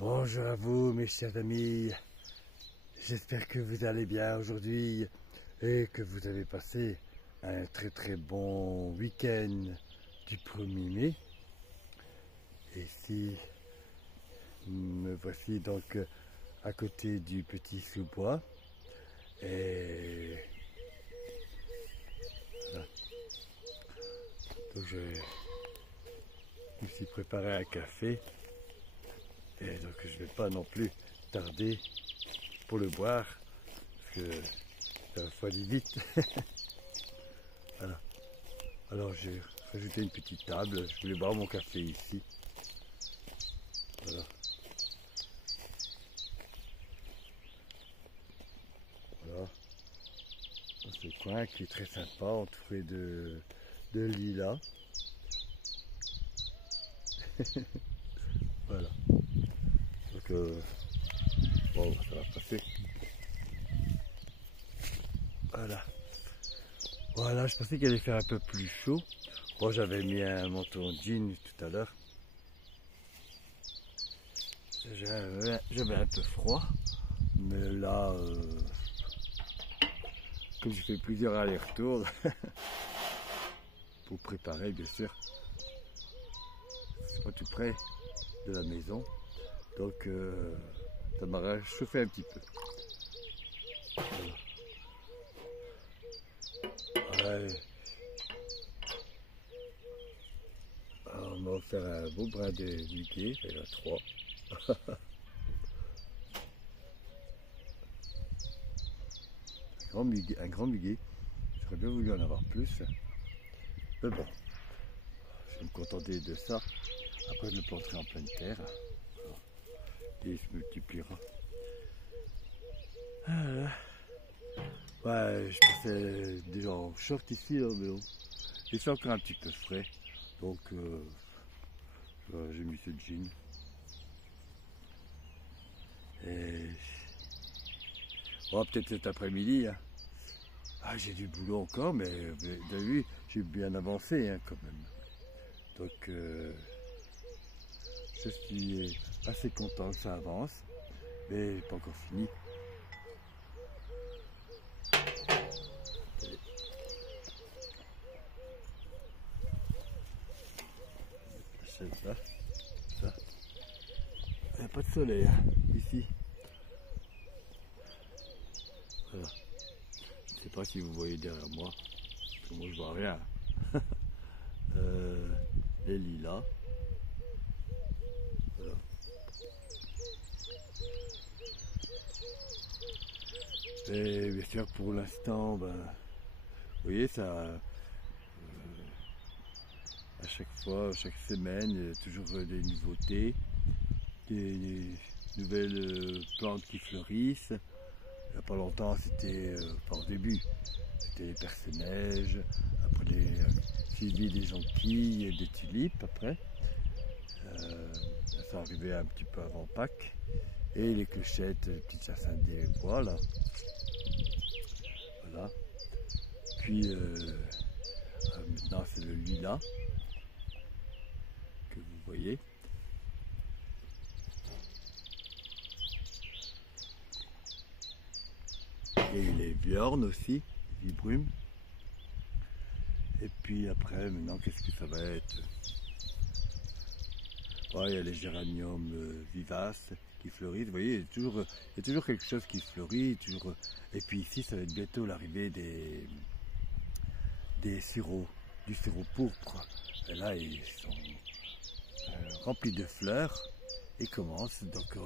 Bonjour à vous mes chers amis, j'espère que vous allez bien aujourd'hui et que vous avez passé un très bon week-end du 1er mai. Et ici, me voici donc à côté du petit sous-bois et voilà. Donc je me suis préparé un café. Et donc je ne vais pas non plus tarder pour le boire, parce que ça va aller vite. Voilà. Alors j'ai rajouté une petite table, je voulais boire mon café ici. Voilà. Voilà. Dans ce coin qui est très sympa, entouré de lilas. Voilà. Donc bon, ça va passer. Voilà, je pensais qu'il allait faire un peu plus chaud. Bon, j'avais mis un manteau en jean tout à l'heure. J'avais un peu froid, mais là, comme j'ai fait plusieurs allers-retours pour préparer, bien sûr, c'est pas tout près de la maison, donc ça m'a réchauffé un petit peu. Voilà. Ouais. Alors, on m'a offert un beau brin de muguet, il y en a 3. Un grand muguet, j'aurais bien voulu en avoir plus, mais bon, je vais me contenter de ça. Après je le planterai en pleine terre et il se multipliera. Ouais, je passais déjà en short ici, là, mais bon, il fait encore un petit peu frais, donc j'ai mis ce jean. Et bon, peut-être cet après-midi, hein. Ah, j'ai du boulot encore, mais vous avez vu, j'ai bien avancé hein, quand même. Donc je suis assez content que ça avance, mais pas encore fini. Ça. Il n'y a pas de soleil hein, ici. Voilà. Je ne sais pas si vous voyez derrière moi, parce que moi je vois rien. Les lilas. Voilà. Et bien sûr pour l'instant, ben, vous voyez ça, à chaque fois, chaque semaine, il y a toujours des nouveautés, des nouvelles plantes qui fleurissent. Il n'y a pas longtemps, c'était, enfin au début, c'était les perce-neige, après les suivi des jonquilles et des tulipes après. Ça arrivait un petit peu avant Pâques. Et les clochettes, les petites jacinthes des bois là. Voilà. Puis maintenant c'est le lilas que vous voyez. Et les viornes aussi, les vibrumes. Et puis après, maintenant, qu'est-ce que ça va être? Ouais, il y a les géraniums vivaces qui fleurissent. Vous voyez, il y a toujours quelque chose qui fleurit. Toujours... Et puis ici, ça va être bientôt l'arrivée des sureaux, du sureau pourpre. Et là, ils sont remplis de fleurs et commencent. Donc,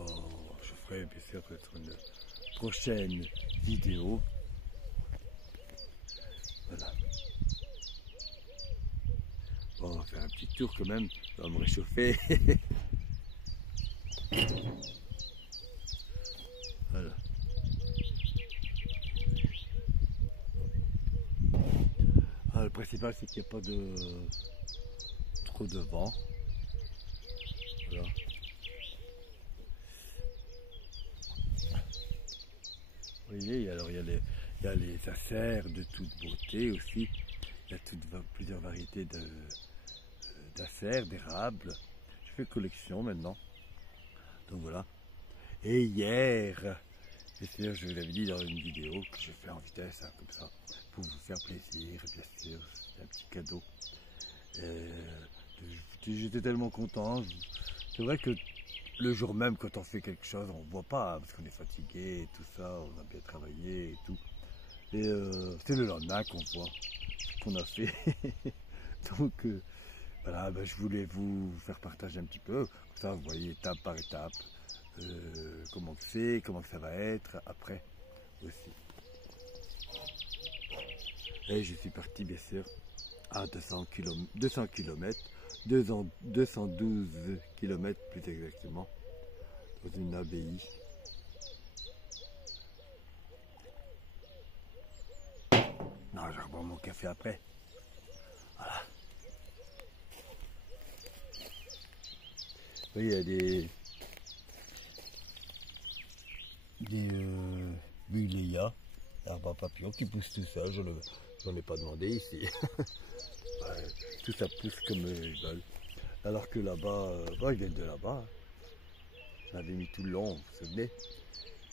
je ferai bien sûr peut-être une prochaine vidéo. Voilà. Bon, on va faire un petit tour quand même, ça va me réchauffer. Voilà. Alors, le principal c'est qu'il n'y a pas trop de vent. Voilà. Vous voyez, alors il y a les acères de toute beauté aussi. Il y a plusieurs variétés d'acères, d'érables. Je fais collection maintenant. Donc voilà. Et hier, bien sûr, je vous l'avais dit dans une vidéo que j'ai fait en vitesse, hein, comme ça, pour vous faire plaisir, et bien sûr, c'est un petit cadeau. J'étais tellement content. C'est vrai que le jour même, quand on fait quelque chose, on ne voit pas, hein, parce qu'on est fatigué et tout ça, on a bien travaillé et tout. Et c'est le lendemain qu'on voit ce qu'on a fait. Donc voilà, ben, je voulais vous faire partager un petit peu, comme ça vous voyez étape par étape comment c'est, comment ça va être après aussi. Et je suis parti bien sûr à 200 km, 212 km plus exactement, dans une abbaye. Non, je vais boire mon café après. Voilà. Oui, il y a des Builéa, arbres à papillons qui poussent tout seul, j'en ai pas demandé ici. Ouais, tout ça pousse comme ils veulent. Alors que là-bas, ils viennent de là-bas. Hein. J'en avais mis tout le long, vous vous souvenez.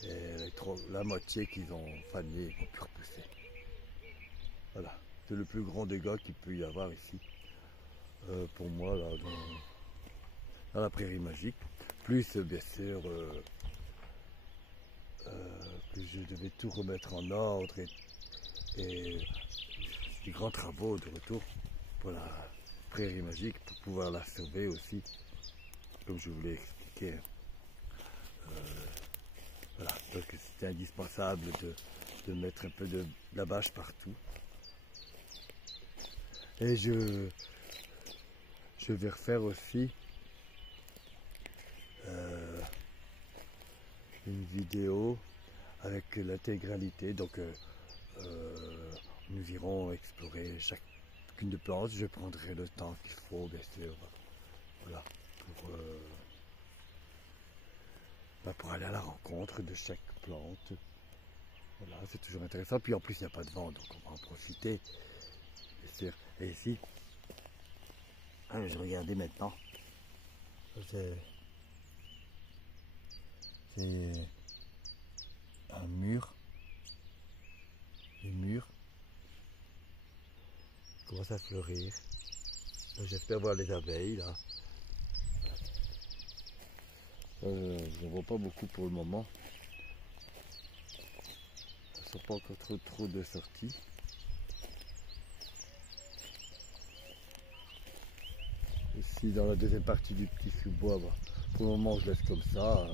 Et la moitié qu'ils ont fané, ils vont plus repousser. Voilà, c'est le plus grand dégât qu'il peut y avoir ici. Pour moi, là, dans la prairie magique. Plus, bien sûr, que je devais tout remettre en ordre et des grands travaux de retour pour la prairie magique pour pouvoir la sauver aussi, comme je vous l'ai expliqué. Voilà, donc c'était indispensable de mettre un peu de la bâche partout. Et je vais refaire aussi une vidéo avec l'intégralité. Donc nous irons explorer chacune de plantes. Je prendrai le temps qu'il faut, bien sûr. Voilà, pour aller à la rencontre de chaque plante. Voilà, c'est toujours intéressant. Puis en plus, il n'y a pas de vent, donc on va en profiter. Bien sûr. Et ici, je regardais maintenant. C'est un mur. Les murs commencent à fleurir. J'espère voir les abeilles là. Je ne vois pas beaucoup pour le moment. Elles ne sont pas encore trop de sorties. Ici dans la deuxième partie du petit sous-bois, pour le moment je laisse comme ça,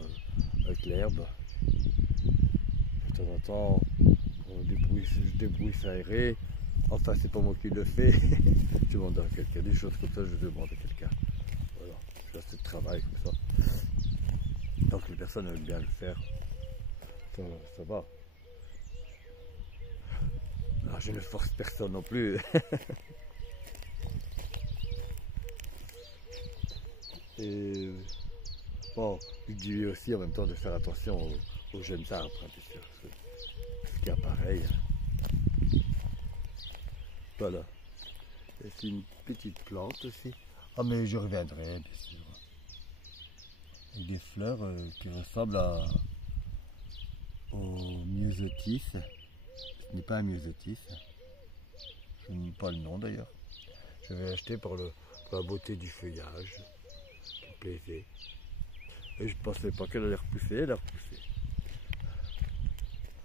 avec l'herbe. De temps en temps, je débrouille s'aérer. Enfin, c'est pas moi qui le fais. Je demande à quelqu'un. Des choses comme ça, je demande à quelqu'un. Voilà, je fais assez de travail comme ça. Donc les personnes aiment bien le faire. Ça va. Alors, je ne force personne non plus. Et bon, je dis aussi en même temps de faire attention aux jeunes arbres, hein, bien sûr. Ce qui est pareil. Voilà. Et c'est une petite plante aussi. Ah mais je reviendrai, bien sûr. Avec des fleurs qui ressemblent au myosotis. Ce n'est pas un myosotis. Je ne sais pas le nom d'ailleurs. Je vais acheter pour la beauté du feuillage. Qui me plaisait. Et je ne pensais pas qu'elle allait repousser, elle a repoussé.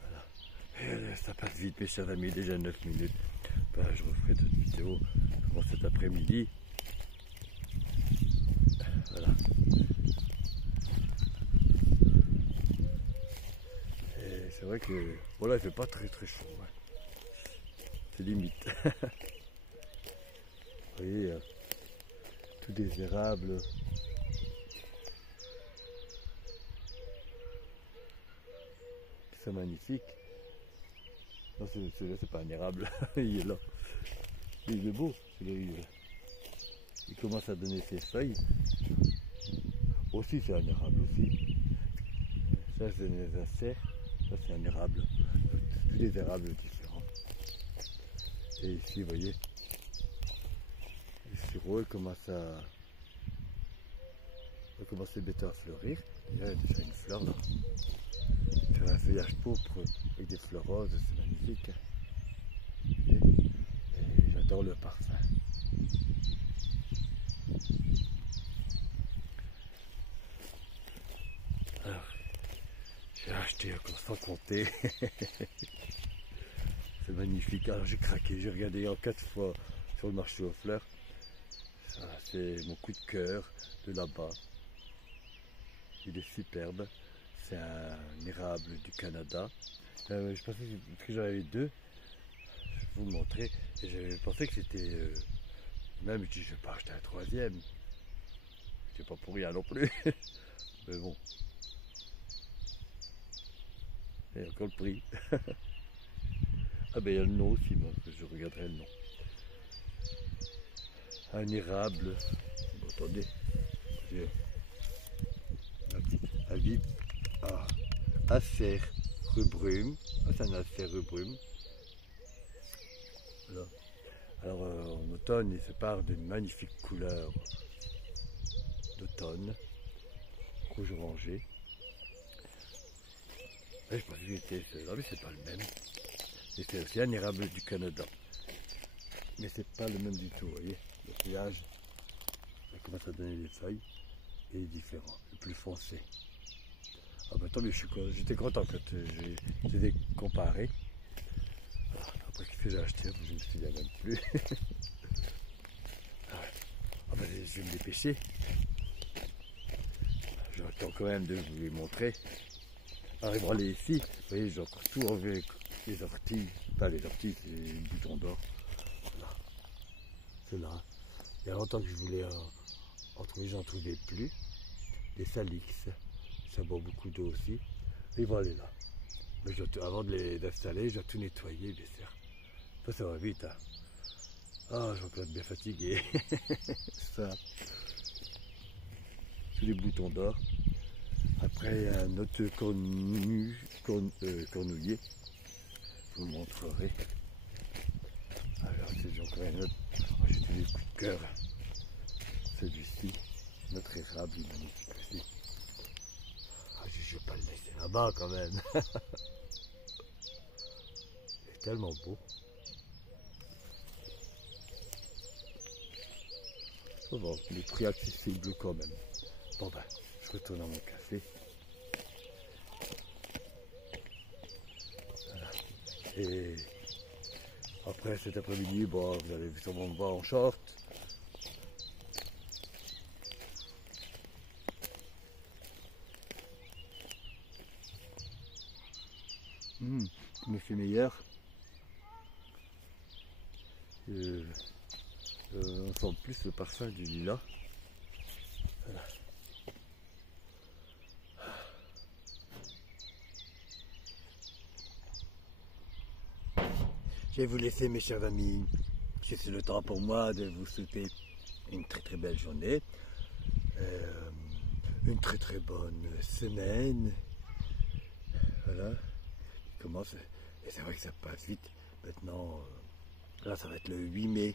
Voilà. Et ça passe vite mes chers amis, déjà 9 minutes. Ben, je referai d'autres vidéos pour cet après-midi. Voilà. Et c'est vrai que voilà, il fait pas très chaud. Ouais. C'est limite. Vous voyez, tous des érables. C'est magnifique. Non, celui-là, c'est pas un érable. Il est là. Il est beau. Il commence à donner ses feuilles. Aussi, c'est un érable aussi. Ça, c'est des acers. Ça, c'est un érable. Tous des érables différents. Et ici, vous voyez, les sureaux commencent à Ça commence bientôt à fleurir. Il y a déjà une fleur là. Faire un feuillage pourpre avec des fleurs roses, c'est magnifique. Et j'adore le parfum. Alors, j'ai acheté encore sans compter. C'est magnifique. Alors j'ai craqué, j'ai regardé en 4 fois sur le marché aux fleurs. Ça, c'est mon coup de cœur de là-bas. Il est superbe. C'est un érable du Canada. Je pensais que j'en avais 2. Je vais vous le montrer. Et je pensais que c'était... même je dis, je vais pas acheter un 3e. C'est pas pour rien non plus. Mais bon. Et encore le prix. Ah ben il y a le nom aussi, moi, je regarderai le nom. Un érable. Bon, attendez. Acer rubrum. Ah, c'est un acer rubrum. Voilà. Alors en automne, il se part d'une magnifique couleur d'automne, rouge orangé. Et je pensais que c'était celui-là, mais c'est pas le même. Et c'est aussi un érable du Canada. Mais c'est pas le même du tout, vous voyez. Le feuillage, ça commence à donner des feuilles et il est différent, le plus foncé. Ah bah tant mieux, j'étais content quand j'ai les comparé. Après qu'est-ce que j'ai acheté, je me souviens même plus. Ah bah, je vais me dépêcher. J'attends quand même de vous les montrer. Arrivant les ici, vous voyez, j'ai encore tout enlevé avec les orties. Pas les orties, c'est les boutons d'or. Voilà. C'est là. Il y a longtemps que je voulais en trouver, j'en trouvais plus. Des salix, ça boit beaucoup d'eau aussi. Et voilà là. Mais avant de les installer, je dois tout nettoyer, bien sûr. Ça va vite. Hein. Ah, je vais encore être bien fatigué. Ça. Tous les boutons d'or. Après, un autre cornouiller. Je vous le montrerai. Alors, c'est encore un autre. Oh, j'ai tous les coups de cœur. Celui-ci, notre érable, il est magnifique aussi. Ah, je ne vais pas le laisser là-bas quand même. Il est tellement beau. Oh bon, les prix accessibles quand même. Bon ben, je retourne à mon café. Voilà. Et après cet après-midi, bon, vous allez sûrement me voir en short. Me fait meilleur. On sent plus le parfum du lilas. Voilà. Je vais vous laisser mes chers amis. C'est le temps pour moi de vous souhaiter une très belle journée. Une très bonne semaine. Voilà. Il commence. Et c'est vrai que ça passe vite. Maintenant, là ça va être le 8 mai.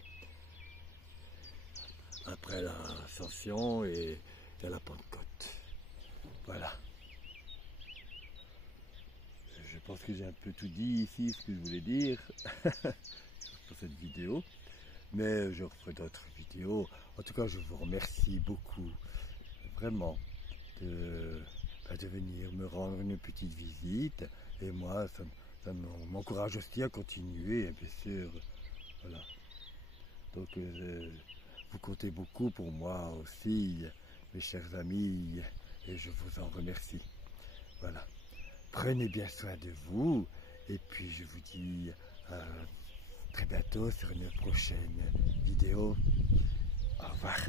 Après l'Ascension et la Pentecôte. Voilà. Je pense que j'ai un peu tout dit ici, ce que je voulais dire pour cette vidéo. Mais je referai d'autres vidéos. En tout cas, je vous remercie beaucoup, vraiment, de venir me rendre une petite visite. Et moi, ça m'encourage aussi à continuer, bien sûr. Voilà. Donc, vous comptez beaucoup pour moi aussi, mes chers amis, et je vous en remercie. Voilà. Prenez bien soin de vous, et puis je vous dis à très bientôt sur une prochaine vidéo. Au revoir.